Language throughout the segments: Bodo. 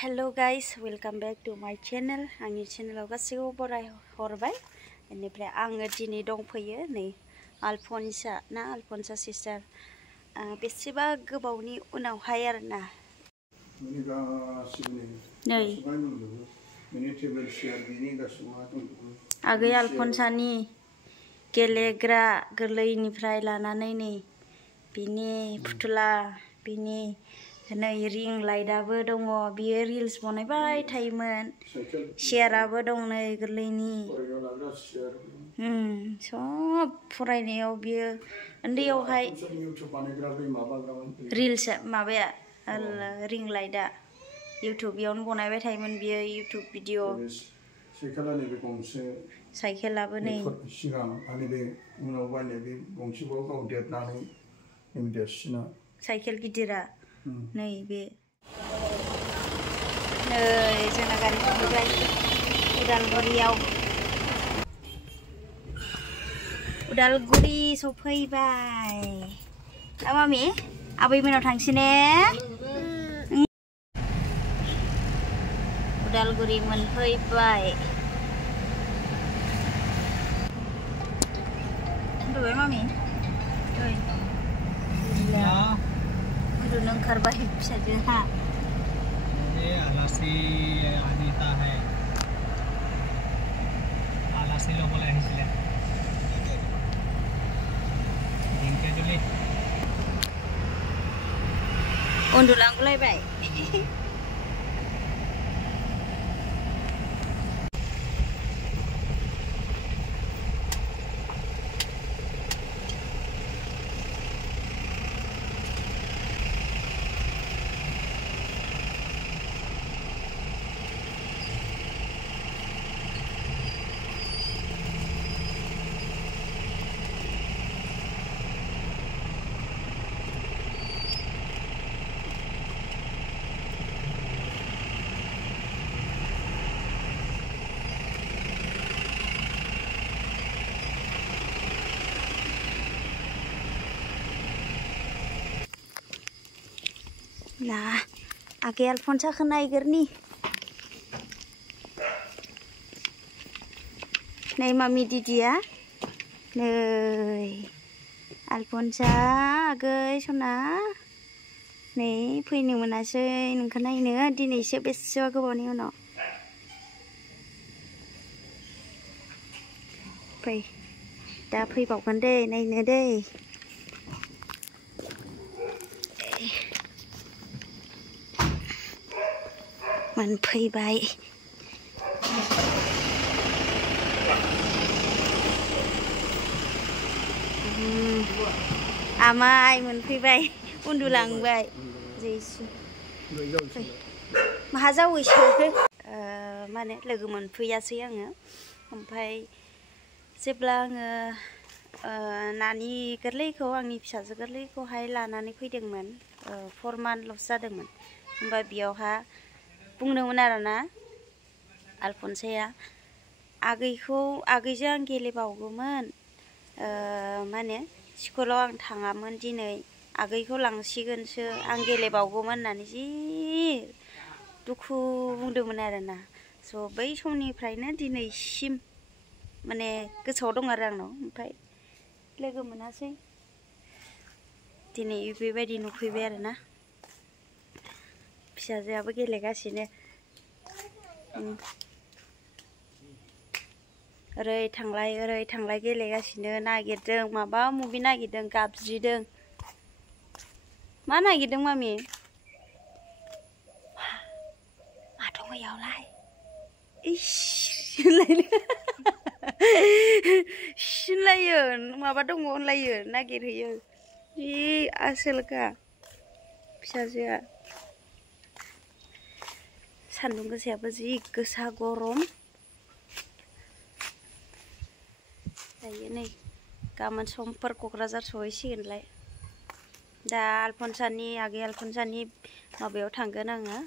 Hello guys, welcome back to my channel. Angni channel गासैखौबो बराय हरबाय। बेनिफ्राय आङो दिनै दंफैयो नै Alphonsa sister बेसेबा गोबावनि उनावहाय आरोना नै आगै Alphonsaनि गेलेग्रा गोरलैनिफ्राय लानानै नै बिनि फुथुला बिनि नै रिं लाइटआबो दङ बियो रिल्स बनायबाय थायोमोन शेयाराबो दं नै गोरलैनि सब फरायनायाव बियो उन्दैयावहाय रिल्स माबाया रिं लाइटआ इउट्युबयावनो बनायबाय थायोमोन बियो इउट्युब भिडिअ साइकेलाबो नै सिगां आंनि बे उनाव बायनाय बे गंसेखौ गाव देरनानै देरसिना साइकेल गिदिरा नै बे नै जोंना गारि सफैबाय उदालगुरि सफैबाय मामि आबैमोनाव थांसै ने उदालगुरि मोनफैबाय उन्दुबाय मामि उन्दुनो ओंखारबाय फिसाजोहा ये आलासि अनिता है आलासि लोगोले আহিছিলে दिंके जुलि उन्दुलांगुलायबाय Nah, आगे Alphonsa नायगोरनि नै मामि दिदिया नै Alphonsa आगै सना नै फैनो मोनासै नोंखौ नायनो दिनैसो बेसेबा गोबावनि उनाव फै दा फैबावगोन दै नायनो दै मोनफैबाय आमाय मोनफैबाय उन्दुलांबाय जैसु माहा जावैसो माने लोगो मोनफैयासै आङो ओमफ्राय जेब्ला आङो नानि गोरलैखौ आंनि फिसाजो गोरलैखौहाय लानानै फैदोंमोन 4 मान्थल'सो जादोंमोन होमबा बेयावहा बुंदोंमोन आरोना Alphonsaया आगैजों आं गेलेबावगौमोन माने स्कुलाव आं थाङामोन दिनै आगैखौ लांसिगोनसो आं गेलेबावगौमोन होननानै जि दुखु बुंदोंमोन आरोना स' बै समनिफ्रायनो दिनैसिम माने गोसोआव दं आरो आंनाव ओमफ्राय लोगो मोनासै दिनै बेबायदि नुफैबाय आरोना फिसाजोआबो गेलेगासिनो ओरै थांलाय गेलेगासिनो नागिरदों माबा मुभि नागिरदों गाबज्रिदों मा नागिरदों मामि मा दङ इयावलाय इस सिनलायो माबा दङ होनलायो नागिरहैयो जि आसोलखा फिसाजोआ सान्दुं गोसायाबो जि गोसा गरम दायो नै गाबोन समफोर क'क्राझार सहैसिगोनलाय दा आगै Alphonsaनि माबायाव थांगोन आङो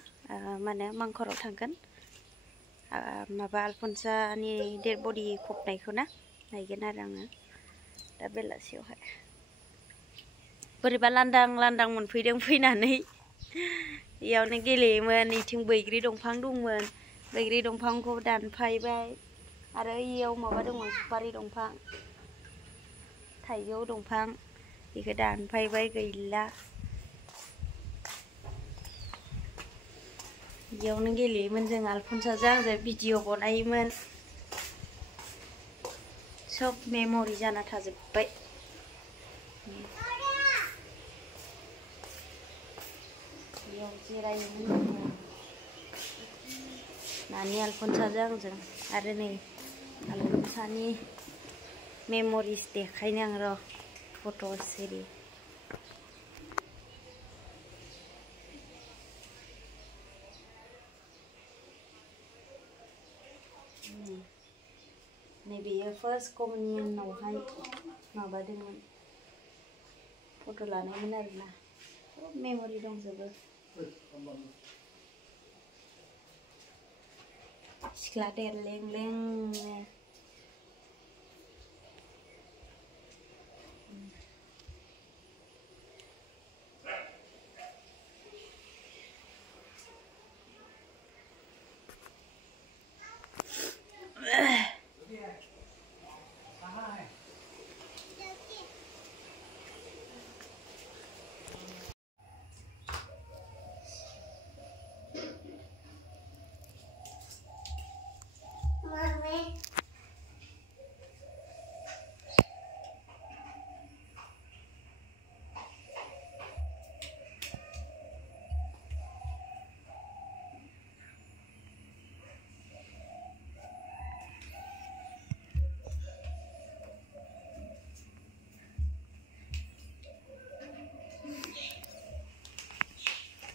माने मंखराव थांगोन माबा Alphonsaनि डेड बडि फबनायखौ ना नायगोन आरो आङो दा बेलासियावहाय बोरैबा लांदां मोनफैदों फैनानै इयावनो गेलेयोमोन इथिं बैग्रि दंफां दंमोन बैग्रि दंफांखौ दानफायबाय आरो इयाव माबा दंमोन सुपारि दंफां थाइजौ दंफां बेखौ दानफायबाय गैला इयावनो गेलेयोमोन जों आलफनसाजों आंजों भिडिअ बनायोमोन सब मेमरि जाना थाजोब्बाय इयाव जिरायोमोन नानि आलफनसाजों आंजों आरो नै आलफनसानि मेमरिस देखायनो आं र' फट' सिरि नैबेयो फार्स्ट कमिउनियनावहाय माबादोंमोन फट' लानायमोन आरोना सब मेमरि दंजोबो सिख्ला देरलेंलेंनो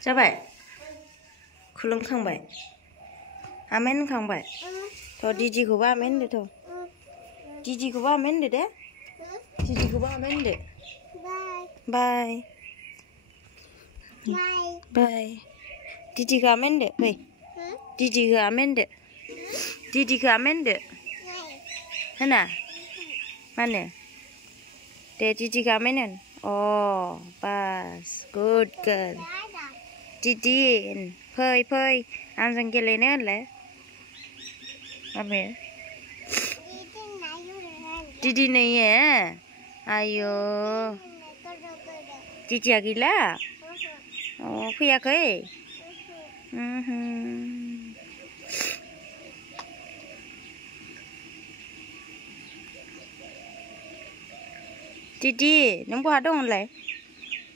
जाबाय खुलुमखांबाय आमेन होनखांबाय थ' दिदिखौबो आमेन होनदो थ' दिदिखौबो आमेन होनदो दे दिदिखौबो आमेन होनदो बाय बाय दिदिखौ आमेन होनदो फै दिदिखौ आमेन होनदो दिदिखौ आमेन होनदो होना मानो दे दिदिखौ आमेन होन अ बास good girl Didi, phơi phơi, ăn dần kia lên nữa là, làm gì? Didi này à, ayo, Didi à gila, oh khuya cái, Didi, nóng quá đâu lại,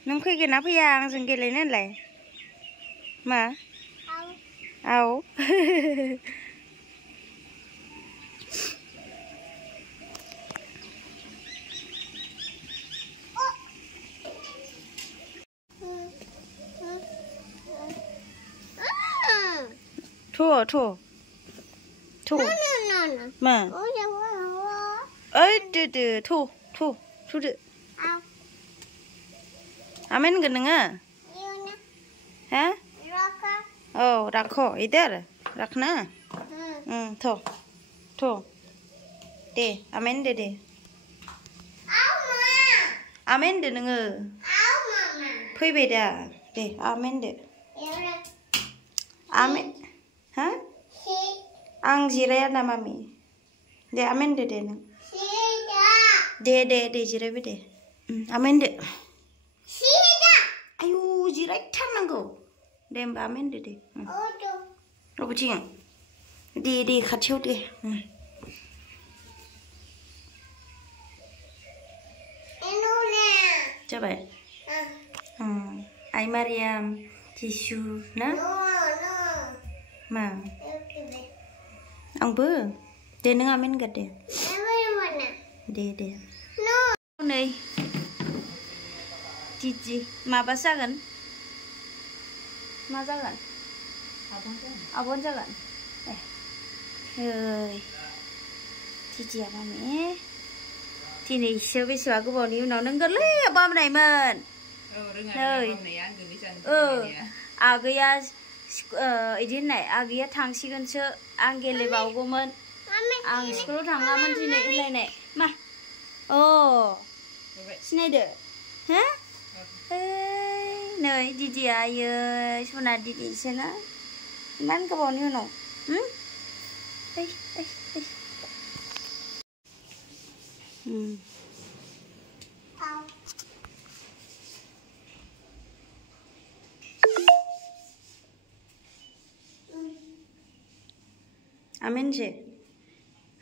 nóng khi cái nắp khuya ăn dần kia lên nữa lại. Mà ao thua thua thua mà ấy từ thua thua thua được amen gần nữa hả Oh, rakho, इधर रखना थो दे आमेन दे आमेन दे नोङो फैबाय दा दे आमेन दे आमेन हा आं जिराया ना मामि दे आमेन दे नों दे जिरायबाय दे आमेन दे आयु जिरायथारनांगौ दे होमबा आमेन दे अबेथिं दे खाथियाव दे जाबाय आइ मारियाम जिसु ना मा आंबो दे नों आमेन गार दे नै दिदि माबा जागोन मा जागोन आबन जागोन दिदिया मामि दिनैसो बेसेबा गोबावनि उनाव नों गोरलै बामनायमोन आगैया इदि होननाय आगैया थांसिगोनसो आं गेलेबावगौमोन आं स्कुलाव थाङामोन दिनै होनलायनाय मा अ सिनायदो हो नै दिदिया आयै सना दिदिसो ना इमान गोबावनि उनाव Amenje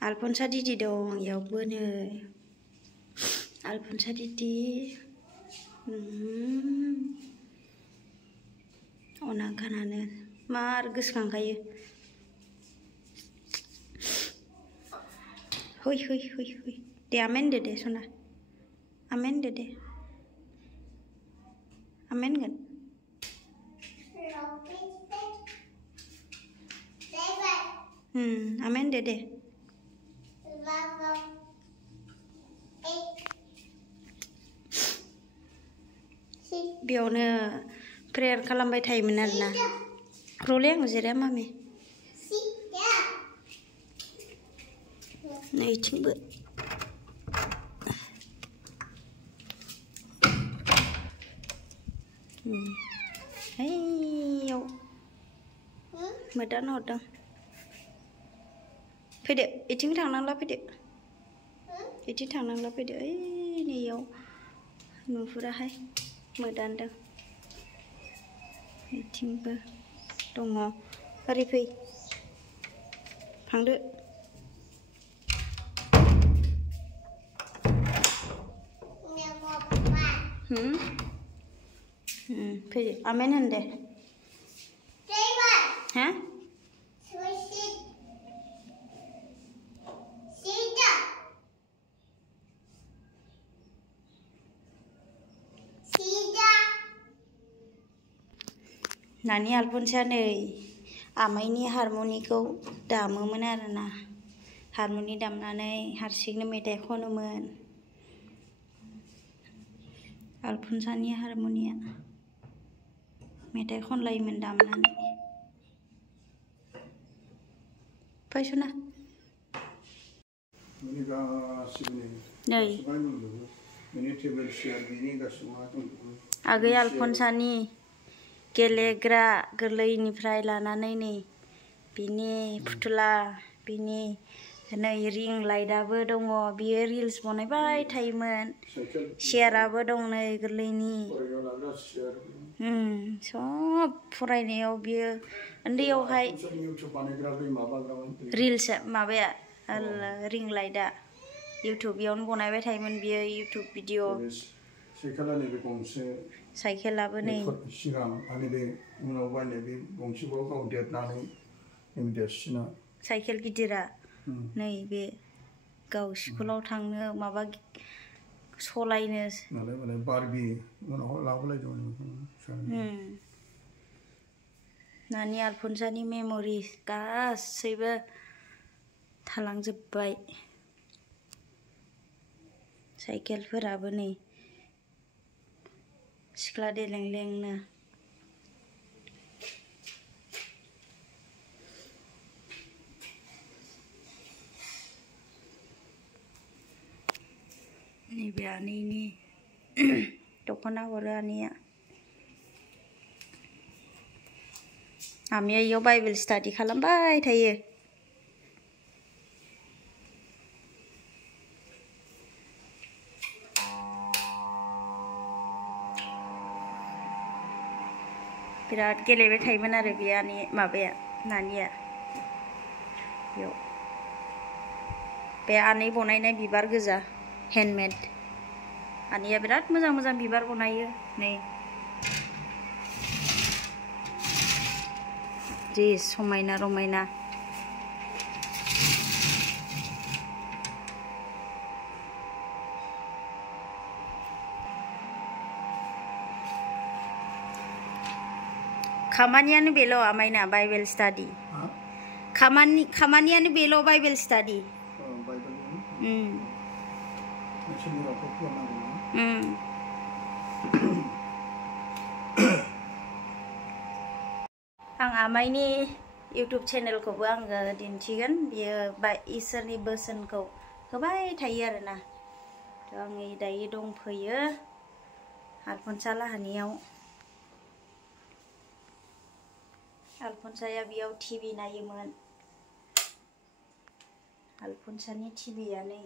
Alphonsa didi dong iyaवबो नै Alphonsa didi अना खानानो मार गोसोखांखायो हय दे आमेन दे सना आमेन दे आमेनगोन आमेन दे बेयावनो प्रेयार खालामबाय थायोमोन आरोना र'ले आं जिराया मामि नैथिंबो हैयाव मोदान हरदों फैदो इथिं थांनांला फैदो इथिं थांनांला फैदो ओइ नैयाव नुहुराहाय मोदानदों इथिंबो दङ ओरै फै थांदो फैदो आमेन होन दे हा नानि आलफनसा नै आमाइनि हारमनिखौ दामोमोन आरोना हारमनि दामनानै हारसिंनो मेथाइ खनोमोन आलफनसानि हारमनिया मेथाइ खनलायोमोन दामनानै फैसना नै आगै आलफनसानि गेलेग्रा गोरलैनिफ्राय लानानै नै बिनि फुथुला बिनि नै रिं लाइटआबो दङ बियो रिल्स बनायबाय थायोमोन चेयाराबो दं नै गोरलैनि सब फरायनायाव बियो उन्दैयावहाय रिल्स माबाया रिं लाइटआ इउटुबावनो बनायबाय थायोमोन बियो इउटुब भिडिअ साइकेलाबो नै सिगां आंनि बे उनाव बायनाय बे गंसेखौ गाव देरनानै जों देरसिना साइकेल गिदिरा नै बे गाव स्कुलाव थांनो माबा सलायनो मालाय बारबि उनाव लाबोलायदोंमोन नानि आलफनसानि मेम'रि गासैबो थालांजोब्बाय साइकेलफोराबो नै सिख्ला देलेंलेंनो नैबे आनैनि दख'ना हरो आनैया आमाया इयाव बाइबेल स्टाडि खालामबाय थायो बिराद गेलेबाय थायोमोन आरो बे आनै माबाया नानिया बेयाव बे आनै बनायनाय बिबार गोजा हेन्डमेड आनैया बिराद मोजां मोजां बिबार बनायो नै जि समायना रमायना खामानियानो बेल' आमाइना बाइबेल स्टाडि खामानियानो बेल' बाइबेल स्टाडि आं आमाइनि इउटुब चेनेलखौबो आङो दिन्थिगोन बियो इसोरनि बोसोनखौ होबाय थायो आरोना थ' आङो दायो दंफैयो आलफनसा लाहानियाव आलफनसाया बेयाव टिभि नायोमोन। आलफनसानि टिभिया नै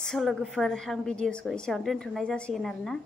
स' लोगोफोर आं भिडिअसखौ एसेयावनो दोनथ'नाय जासिगोन आरोना।